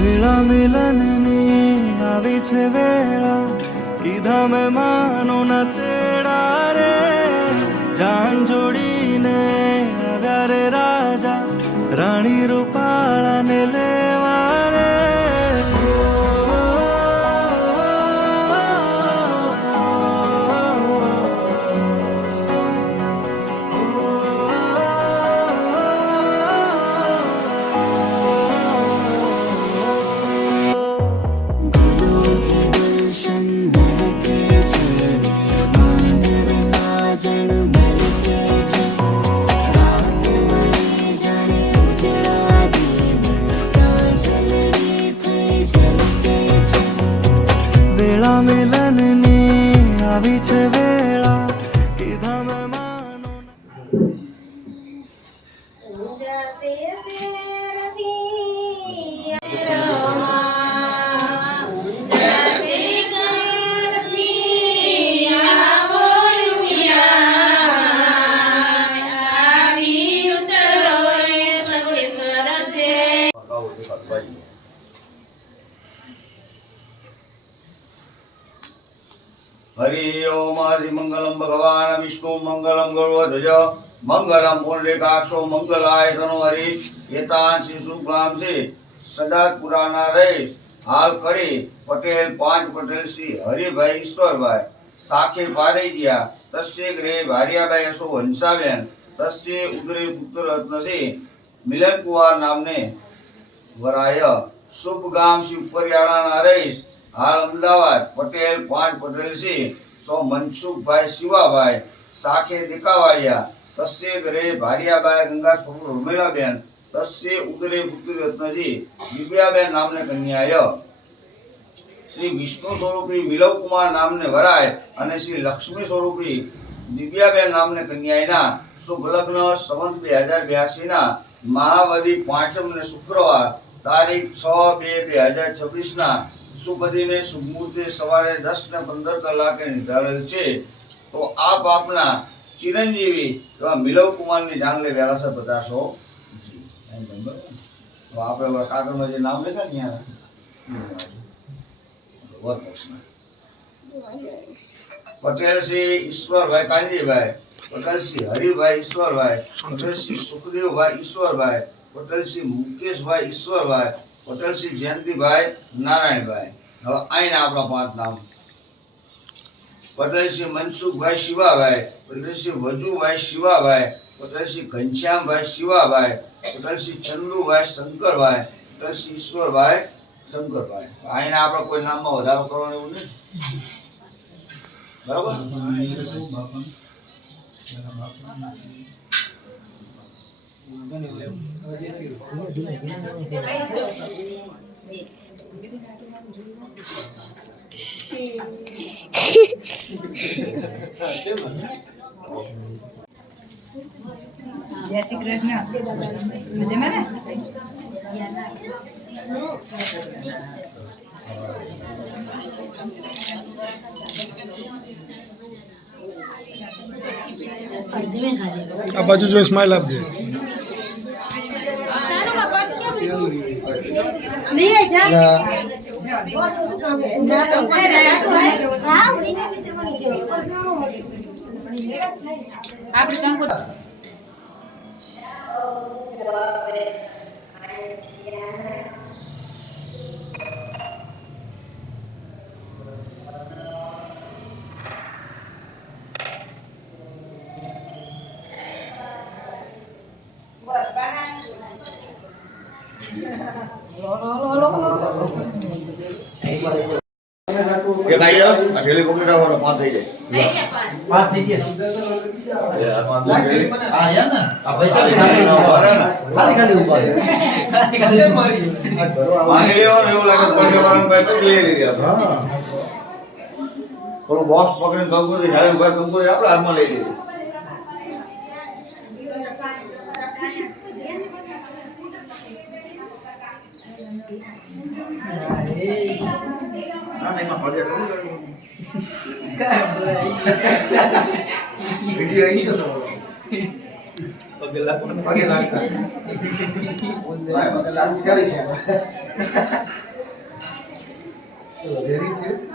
વેળા મિલનની આવી છે વેળા, કીધા મેં માનો ના તેડા રે. જાન જોડીને આવ્યા રે રાજા, રાણી રૂપાળાને લેવા રે. વેળા મિલનની આવી છે વેળા, કીધા મેં માનો. हरि ओम हरि मंगलम भगवान विष्णु मंगलम गरुड़ध्वज मंगलम पुंडरीकाक्षो मंगलाय तनो हरि एतान शिशु ग्राम से सदात पुराना रेस हाल करी पटेल 5 पटेल श्री हरिभाई ईश्वरभाई साखी पारेजिया तस्य ग्रे भारियाबाई असो हंसाबेन तस्य उदरे पुत्र रत्न से मिलन कुमार नामने वराय शुभ गाम शिवपरियाणा रेस हाल अमदावाद पटेल 5 पटेल श्री सो मनसुखभाई शिवाभाई साखे दिकावाड़िया तस्य घरे भारियाबाई गंगा स्वरूप उर्मिलाबेन तस्य उदरे पुत्र रत्नजी दिव्याबेन नामने कन्याय श्री विष्णु स्वरूपी मिलव कुमार नामने वराय अने श्री लक्ष्मी स्वरूपी दिव्याबेन नामने कन्यायना शुभ लग्न संवत 2082 ना महावदी 5 ने शुक्रवार तारीख 6/2/2026 ना सुपदीने शुभ मुहूर्ते सवारे 10:15 कलाके निर्धारेल छे। तो आप आपना चिरंजीवी एवं मिलव कुमार ने जान ले वेलासर पधारशो जी। तो आप कागळ में जे नाम लिखा ने पटेल श्री ईश्वरभाई कांजीभाई, पटेल श्री हरिभाई ईश्वरभाई, पटेल श्री सुखदेवभाई ईश्वरभाई, पटेल श्री मुकेशभाई ईश्वरभाई, पटेल श्री जयंतीभाई नारायणभाई। હવે આઈના આપણા 5 નામ पटेल श्री मनसुखभाई शिवाभाई, पटेल श्री वजुभाई शिवाभाई, पटेल श्री घनश्यामभाई शिवाभाई, पटेल श्री चंदुभाई शंकरभाई, पटेल श्री ईश्वरभाई शंकरभाई। आईना આપણે કોઈ નામમાં વધારો કરવાનો એવું નથી બરાબર। जय श्री कृष्ण मजेમાં ને આ બાજુ જો સ્માઈલ આપ દે લીએ જા આપણે કામ ये भाई अठेली पकड़ा वाला 5 થઈ જાય નહીં કે 5 થઈ ગયા આ યાર ના આ ભાઈ ખાલી ખાલી ઉભા ખાલી મારી માંગી લેવાનો એવું લાગે પડે વાળાને ભાઈ તો લઈ લીધા હા થોડો બોક્સ પકડીને કંકોત્રી હાલે ભાઈ કંકોત્રી આપણે હાથમાં લઈ લીધી ના નહીં માં પગે કરું વિડિયો અહીં તો તમારો પગે લાગતા ચાન્સ કરી છે વેરી થયું